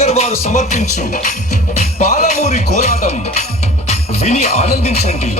కరీంనగర్ వారు సమర్పించు పాలమూరి కోలాటం విని ఆనందించండి.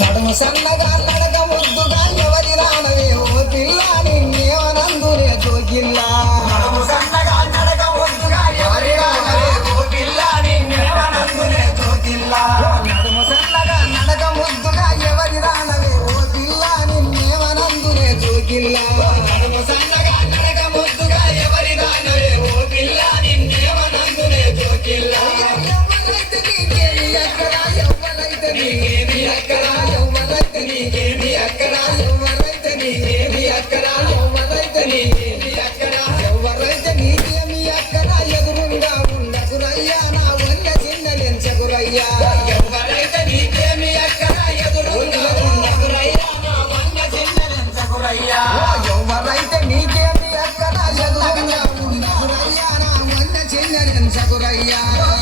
నడుము సన్నగా నడక ముద్దుగా ఎవరి రానవే ఓ పిల్ల నిన్నేవనందునే జోగిల్లా. నడుము సన్నగా నడక ముద్దుగా ఎవరి రానవే ఓ పిల్ల నిన్నేవనందునే జోగిల్లా. నడుము సన్నగా నడక ముద్దుగా ఎవరి రానవే ఓ పిల్ల నిన్నేవనందునే జోగిల్లా. నడుము సన్నగా నడక ముద్దుగా ఎవరి రానవే ఓ పిల్ల నిన్నేవనందునే జోగిల్లా. ఎవరైతే నీకేమి ఎక్కడ ఎవరైతే నీకేమి ఎక్కడ ఎవరైతే నీకేమి ఎక్కడ ఎవరైతే నీకేమి ఎక్కడ ఎవరైతే నీకేమి ఎక్కడ ఎవరైతే నీకేమి ఎక్కడ ఎదురుగా ఉండకురయ్యా నా వల్ల చిందలించకురయ్యా. ఎవరైతే నీకేమి ఎక్కడ ఎదురుగా ఉండకురయ్యా నా వల్ల చిందలించకురయ్యా. ఎవరైతే నీకేమి ఎక్కడ ఎదురుగా ఉండకురయ్యా నా వల్ల చిందలించకురయ్యా.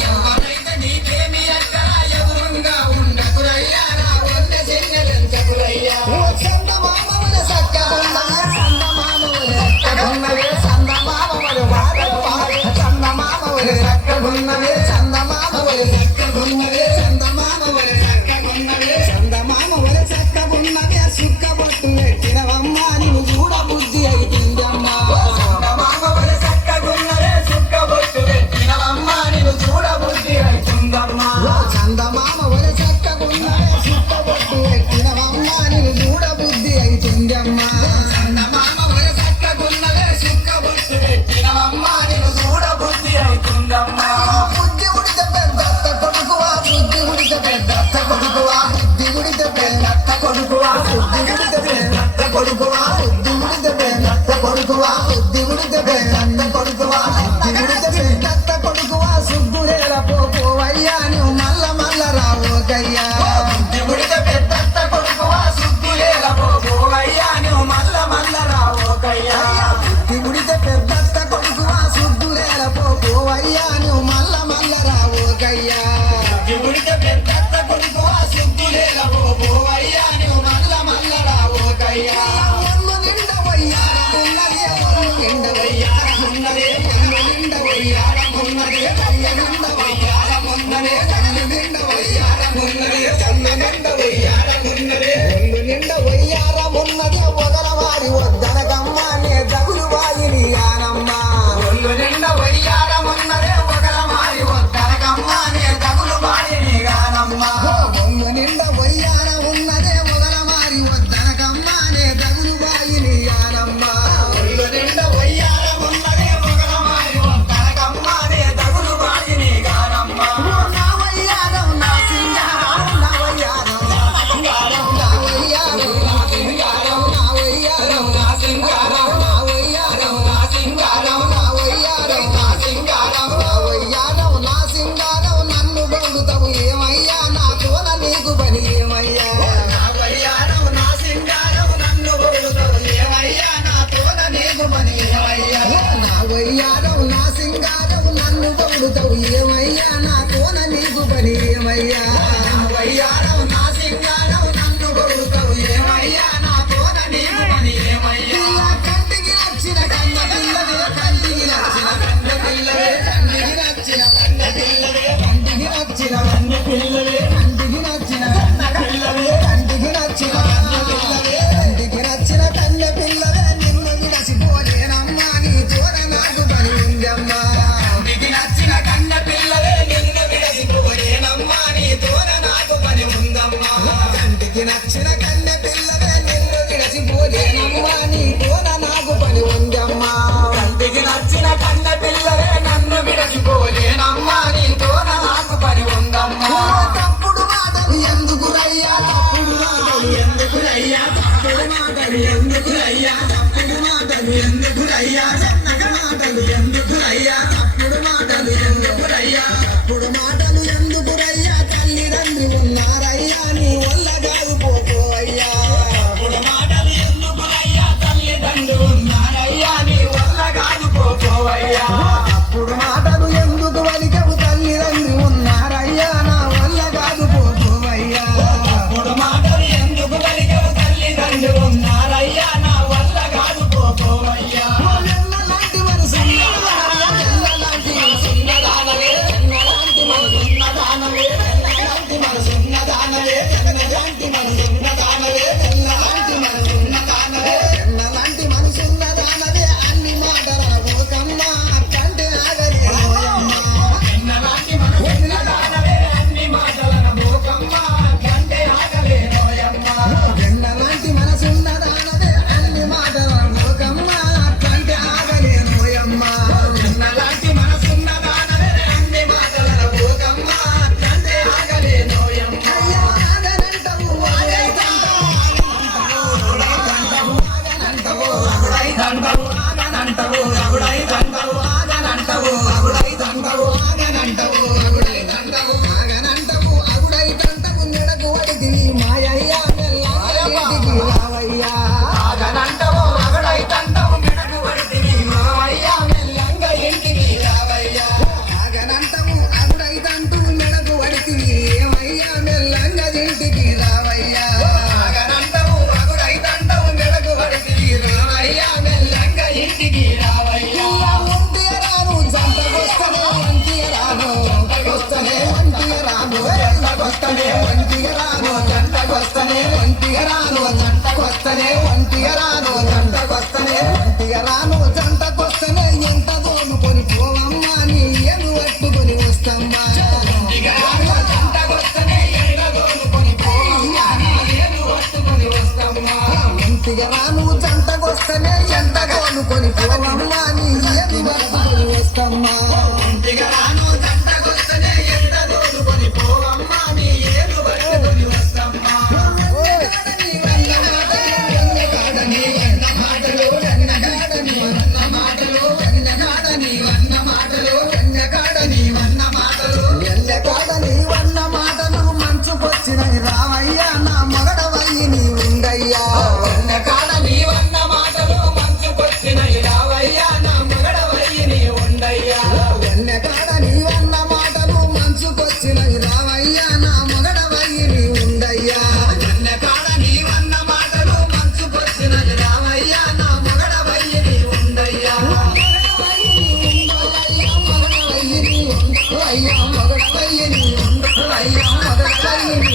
ఎవరైతే నీకేమి ఎక్కడ ఎదురుగా ఉండకురయ్యా నా వల్ల చిందలించకురయ్యా. చందమామల సక్కగున్నవే చందమామల సక్కగున్నవే చందమామల వాడవా చందమామల సక్కగున్నవే చందమామల సక్కగున్నవే చందమామల సక్కగున్నవే చందమామల సక్కగున్నవే సుక్కబొట్టు పెట్టినవమ్మ నిన్ను చూడ బుద్ధి అయితుందమ్మా. చందమామల సక్కగున్నవే సుక్కబొట్టు పెట్టినవమ్మ నిన్ను చూడ బుద్ధి అయితుందమ్మా. చందమామల సక్కగున్నవే సుక్కబొట్టు పెట్టినవమ్మ నిన్ను చూడ బుద్ధి అయితుందమ్మా. చందమామల సక్కగున్నవే సుక్కబొట్టు పెట్టినవమ్మ నిన్ను చూడ బుద్ధి అయితుందమ్మా. బుద్ధి ఉడితే పెద్దత్త కొడుకువా బుద్ధి ఉడితే పెద్దత్త కొడుకువా బుద్ధి ఉడితే పెద్దత్త కొడుకువా బుద్ధి ఉడితే పెద్దత్త కొడుకువా బుద్ధి ఉడితే పెద్దత్త కొడుకువా బుద్ధి ఉడితే పెద్దత్త కొడుకువా బుద్ధి ఉడితే పెద్దత్త కొడుకువా సుగ్గురేల పోవయ్యా నువ్వు మల్ల మల్ల రావోకయ్యా. బుద్ధి ఉడితే పెద్దత్త కొడుకువా సుగ్గురేల పోవయ్యా నువ్వు మల్ల మల్ల రావోకయ్యా. బుద్ధి ఉడితే పెద్దత్త కొడుకువా సుగ్గురేల పోవయ్యా నువ్వు మల్ల మల్ల రావోకయ్యా. బుద్ధి ఉడితే పెద్దత్త కొడుకువా సుగ్గురేల పోవయ్యా నువ్వు మల్ల మల్ల రావోకయ్యా. ఒళ్ళు నిండా వయ్యారమున్నదే ఒళ్ళు నిండా వయ్యారమున్నదే ఒళ్ళు నిండా వయ్యారమున్నదే కళ్ళ నిండా వయ్యారమున్నదే కళ్ళు నిండా వయ్యారమున్నదే కళ్ళు నిండా వయ్యారమున్నదే ఒళ్ళు నిండా వయ్యారమున్నదే వదలవారి వద్దనకమ్మ నే దగులు వాయిని ఆనమ్మ. ఒళ్ళు నిండా వయ్యారమున్నదే వదలవారి వద్దనకమ్మ నే దగులు వాయిని ఆనమ్మ. ఒళ్ళు నిండా వయ్యారమున్నదే వదలవారి వద్దనకమ్మ నే దగులు వాయిని ఆనమ్మ. ఒళ్ళు నిండా వయ్యారమున్నదే వదలవారి వద్దనకమ్మ నే దగులు వాయిని ఆనమ్మ. నా వయ్యారం నా సింగారం నా వయ్యారం నా సింగారం నా వయ్యారం నా సింగారం నా వయ్యారం నా సింగారం నా వయ్యారం నా సింగారం నా వయ్యారం నా సింగారం నా వయ్యారం నా సింగారం నన్ను బొంగుతావు ఏమయ్యా నా తోన నీకు పని ఏమయ్యా. నా వయ్యారం నా సింగారం నన్ను బొంగుతావు ఏమయ్యా నా తోన నీకు పని ఏమయ్యా. నా వయ్యారం నా సింగారం నన్ను బొంగుతావు ఏమయ్యా నా తోన నీకు పని ఏమయ్యా. నా వయ్యారం నా సింగారం నన్ను బొంగుతావు ఏమయ్యా నా తోన నీకు పని ఏమయ్యా. కంటికి నచ్చిన కన్న పిల్లవే కంటికి నచ్చిన కన్న పిల్లవే కంటికి నచ్చిన కన్న పిల్లవే కంటికి నచ్చిన కన్న పిల్లవే కంటికి నచ్చిన కన్న పిల్లవే కంటికి నచ్చిన కన్న పిల్లవే కంటికి నచ్చిన కన్న పిల్లవే నిన్ను విడసిపోలేనమ్మా నీ తోడ నాకు పని ఉందమ్మా. కంటికి నచ్చిన కన్న పిల్లవే నిన్ను విడసిపోలేనమ్మా నీ తోడ నాకు పని ఉందమ్మా. కంటికి నచ్చిన కన్న పిల్లవే నిన్ను విడసిపోలేనమ్మా నీ తోడ నాకు పని ఉందమ్మా. కంటికి నచ్చిన కన్న పిల్లవే నన్ను విడసిపోలేనమ్మా నీ తోడ నాకు పని ఉందమ్మా. తప్పుడు మాటలు ఎందుకురయ్యా తప్పుడు మాటలు ఎందుకురయ్యా తప్పుడు మాటలు ఎందుకురయ్యా తప్పుడు మాటలు ఎందుకురయ్యా సన్నగ మాటలు ఎందుకురయ్యా తప్పుడు మాటలు ఎందుకురయ్యా తప్పుడు మాటలు ఎందుకురయ్యా. తల్లిదండ్రి ఉన్నారయ్యా నీ వల్ల కాదు పోపోయ్యా. తప్పుడు మాటలు ఎందుకురయ్యా తల్లిదండ్రి ఉన్నారయ్యా నీ వల్ల కాదు పోపోయ్యా. తప్పుడు మాటలు ఎందుకు వలికవు తల్లిదండ్రి ఉన్నారయ్యా నా వల్ల కాదు పోపోయ్యా. తప్పుడు మాటలు ఎందుకు వలికవు తల్లిదండ్రి ఉన్నారయ్యా నా వల్ల కాదు రాను జంటకొస్తనే ఎంత దోలుకొని పోవమ్మా నీ ఏను పట్టుకొని వస్తమ్మా ఇంటికి రాను జంటకొస్తనే ఎంత దోలుకొని పోవమ్మా నీ ఏను పట్టుకొని వస్తమ్మా ఎల్లకాడని వన్న మాటలు మంచుకొచ్చినవి రావయ్యా నా మగడవయ్యి నీ ఉండయ్యా ఎల్లకాడని వన్న మాటలు మంచుకొచ్చినవి రావయ్యా నా మగడవయ్యి నీ ఉండయ్యా అయ్యా మగడవయ్యి నీ ఉండయ్యా మగడవయ్యి నీ